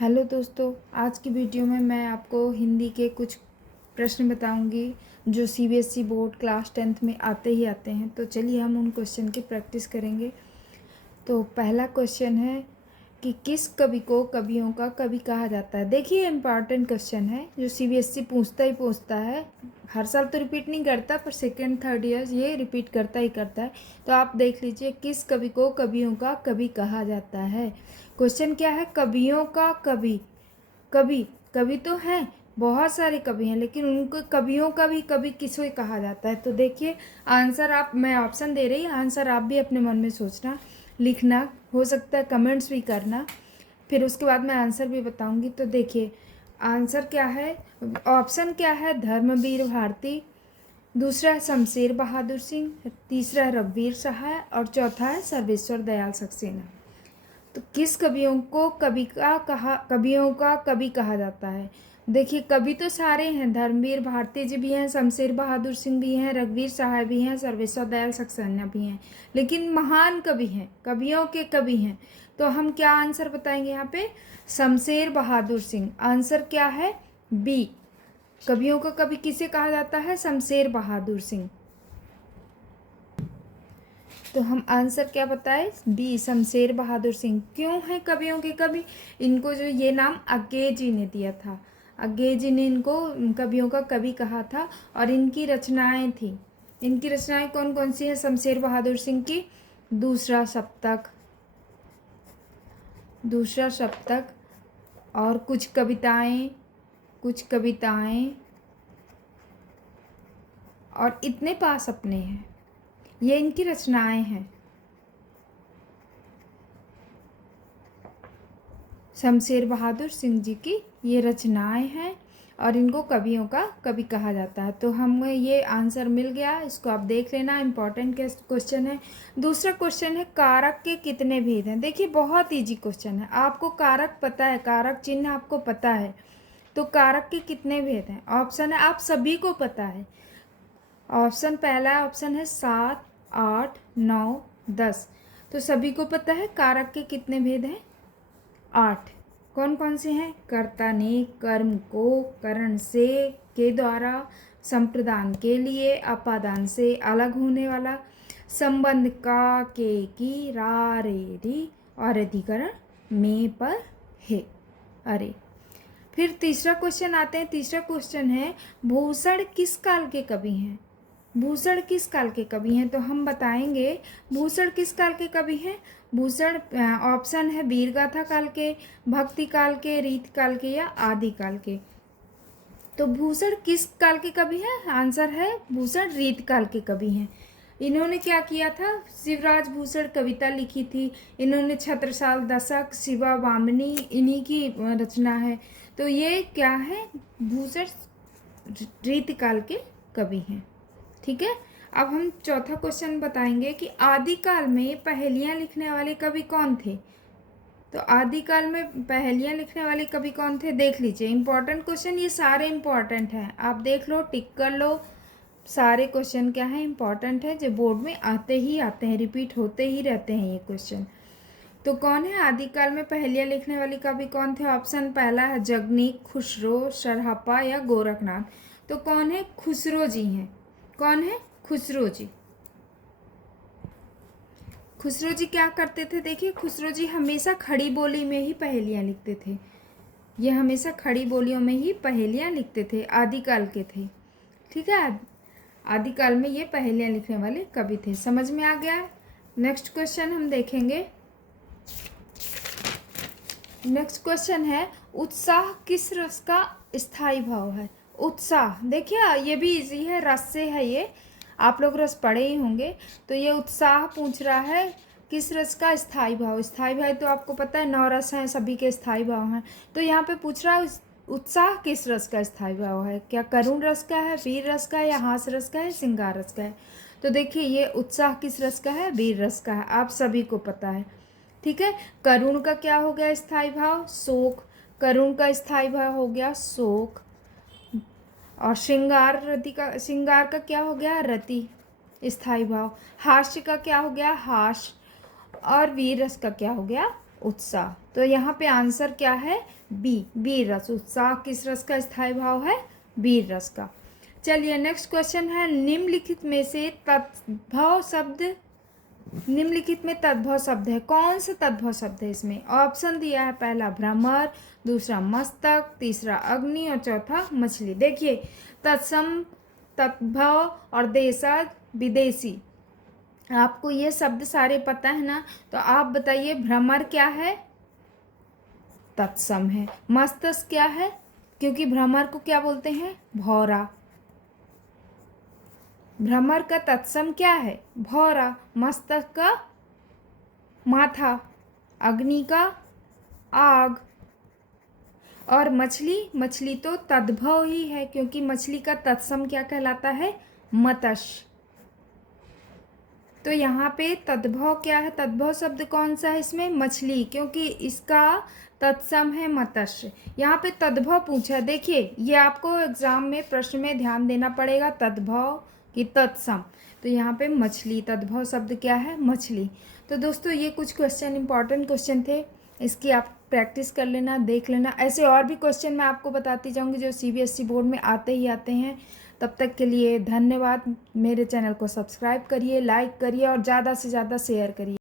Hello दोस्तों, आज की वीडियो में मैं आपको हिंदी के कुछ प्रश्न बताऊंगी जो सीबीएसई बोर्ड क्लास 10th में आते ही आते हैं। तो चलिए हम उन क्वेश्चन की प्रैक्टिस करेंगे। तो पहला क्वेश्चन है कि किस कवि को कवियों का कवि कहा जाता है। देखिए इम्पॉर्टेंट क्वेश्चन है जो सीबीएसई पूछता है। हर साल तो रिपीट नहीं करता पर सेकेंड थर्ड ईयर्स ये रिपीट करता ही करता है। तो आप देख लीजिए, किस कवि को कवियों का कवि कहा जाता है। क्वेश्चन क्या है, कवियों का कवि। कवि कवि तो हैं, बहुत सारे कवि हैं, लेकिन उनको कवियों का भी कवि किसे कहा जाता है। तो देखिए आंसर, आप मैं ऑप्शन दे रही, आंसर आप भी अपने मन में सोचना, लिखना, हो सकता है कमेंट्स भी करना, फिर उसके बाद मैं आंसर भी बताऊंगी। तो देखिए आंसर क्या है, ऑप्शन क्या है, धर्मवीर भारती, दूसरा है शमशेर बहादुर सिंह, तीसरा है रघुवीर सहाय और चौथा है सर्वेश्वर दयाल सक्सेना। तो किस कवियों को कवियों का कवि कहा जाता है। देखिए कवि तो सारे हैं, धर्मवीर भारती जी भी हैं, शमशेर बहादुर सिंह भी हैं, रघुवीर सहाय भी हैं, सर्वेश्वर दयाल सक्सेना भी हैं, लेकिन महान कवि हैं, कवियों के कवि हैं। तो हम क्या आंसर बताएंगे यहाँ पे, शमशेर बहादुर सिंह। आंसर क्या है, बी। कवियों का कवि किसे कहा जाता है, शमशेर बहादुर सिंह। तो हम आंसर क्या बताए, बी, शमशेर बहादुर सिंह। क्यों है कवियों के कवि, इनको जो ये नाम अज्ञे जी ने दिया था, अज्ञे जी ने इनको कवियों का कवि कहा था। और इनकी रचनाएं थी, इनकी रचनाएं कौन कौन सी है शमशेर बहादुर सिंह की, दूसरा सप्तक, दूसरा सप्तक, और कुछ कविताएं, कुछ कविताएं, और इतने पास अपने हैं, ये इनकी रचनाएं हैं। शमशेर बहादुर सिंह जी की ये रचनाएं हैं और इनको कवियों का कवि कहा जाता है। तो हमें ये आंसर मिल गया, इसको आप देख लेना, इम्पॉर्टेंट क्वेश्चन है। दूसरा क्वेश्चन है, कारक के कितने भेद हैं। देखिए बहुत इजी क्वेश्चन है, आपको कारक पता है, कारक चिन्ह आपको पता है, तो कारक के कितने भेद हैं। ऑप्शन है, आप सभी को पता है। ऑप्शन पहला ऑप्शन है 7, 8, 9, 10। तो सभी को पता है कारक के कितने भेद हैं, 8। कौन कौन से हैं, कर्ता ने, कर्म को, करण से, के द्वारा, संप्रदान के लिए, अपादान से अलग होने वाला, संबंध का, के की, रा रे री, और अधिकरण में पर है। अरे फिर तीसरा क्वेश्चन आते हैं। तीसरा क्वेश्चन है, भूषण किस काल के कवि हैं। भूषण किस काल के कवि हैं, तो हम बताएंगे भूषण किस काल के कवि हैं। भूषण ऑप्शन है वीरगाथा काल के, भक्ति काल के, रीत काल के या आदि काल के। तो भूषण किस काल के कवि हैं, आंसर है भूषण रीत काल के कवि हैं। इन्होंने क्या किया था, शिवराज भूषण कविता लिखी थी, इन्होंने छत्रसाल, दशक, शिवा वामनी, इन्हीं की रचना है। तो ये क्या है, भूषण रीत काल के कवि हैं। ठीक है, अब हम चौथा क्वेश्चन बताएंगे कि आदिकाल में पहेलियां लिखने वाले कवि कौन थे। तो आदिकाल में पहेलियां लिखने वाले कवि कौन थे, देख लीजिए, इंपॉर्टेंट क्वेश्चन, ये सारे इंपॉर्टेंट हैं, आप देख लो, टिक कर लो। सारे क्वेश्चन क्या है, इंपॉर्टेंट है, जो बोर्ड में आते ही आते हैं, रिपीट होते ही रहते हैं ये क्वेश्चन। तो कौन है आदिकाल में पहेलियां लिखने वाले कवि कौन थे। ऑप्शन पहला है जगनीक, खुसरो, सरहप्पा या गोरखनाथ। तो कौन है, खुसरो जी हैं। कौन है, खुसरो जी। खुसरो जी क्या करते थे, देखिए खुसरो जी हमेशा खड़ी बोली में ही पहेलियां लिखते थे, ये हमेशा खड़ी बोलियों में ही पहेलियां लिखते थे, आदिकाल के थे। ठीक है, आदिकाल में ये पहेलियां लिखने वाले कवि थे। समझ में आ गया। नेक्स्ट क्वेश्चन हम देखेंगे। नेक्स्ट क्वेश्चन है, उत्साह किस रस का स्थायी भाव है। उत्साह, देखिए ये भी इजी है, रस से है ये, आप लोग रस पढ़े ही होंगे। तो ये उत्साह पूछ रहा है किस रस का स्थायी भाव। स्थायी भाव तो आपको पता है 9 रस हैं, सभी के स्थायी भाव हैं। तो यहाँ पे पूछ रहा है उत्साह किस रस का स्थायी भाव है, क्या करुण रस का है, वीर रस का है, या हास रस का है, श्रृंगार रस का है। तो देखिए ये उत्साह किस रस का है, वीर रस का है, आप सभी को पता है। ठीक है, करुण का क्या हो गया स्थायी भाव, शोक, करुण का स्थायी भाव हो गया शोक। और श्रृंगार का क्या हो गया, रति स्थायी भाव। हास्य का क्या हो गया, हास। और वीर रस का क्या हो गया, उत्साह। तो यहाँ पे आंसर क्या है? बी, वीर रस। उत्साह किस रस का स्थायी भाव है? वीर रस का। चलिए नेक्स्ट क्वेश्चन है, निम्नलिखित में से तद्भव शब्द, निम्नलिखित में तद्भव शब्द है, कौन सा तद्भव शब्द है इसमें? ऑप्शन दिया है, पहला भ्रमर, दूसरा मस्तक, तीसरा अग्नि और चौथा मछली। देखिए तत्सम, तद्भव और देशज, विदेशी, आपको ये शब्द सारे पता है ना? तो आप बताइए भ्रमर क्या है? तत्सम है। मस्तक क्या है? क्योंकि भ्रमर को क्या बोलते हैं? भौरा। भ्रमर का तत्सम क्या है? भौरा। मस्तक का माथा, अग्नि का आग, और मछली, मछली तो तद्भव ही है क्योंकि मछली का तत्सम क्या कहलाता है? मत्स्य। तो यहाँ पे तद्भव क्या है? तद्भव शब्द कौन सा है इसमें? मछली, क्योंकि इसका तत्सम है मत्स्य। यहाँ पे तद्भव पूछा है, देखिए ये आपको एग्जाम में प्रश्न में ध्यान देना पड़ेगा, तद्भव कि तत्सम। तो यहाँ पे मछली, तद्भव शब्द क्या है? मछली। तो दोस्तों ये कुछ क्वेश्चन, इंपॉर्टेंट क्वेश्चन थे, इसकी आप प्रैक्टिस कर लेना, देख लेना। ऐसे और भी क्वेश्चन मैं आपको बताती जाऊँगी जो CBSE बोर्ड में आते ही आते हैं। तब तक के लिए धन्यवाद। मेरे चैनल को सब्सक्राइब करिए, लाइक करिए और ज़्यादा से ज़्यादा शेयर करिए।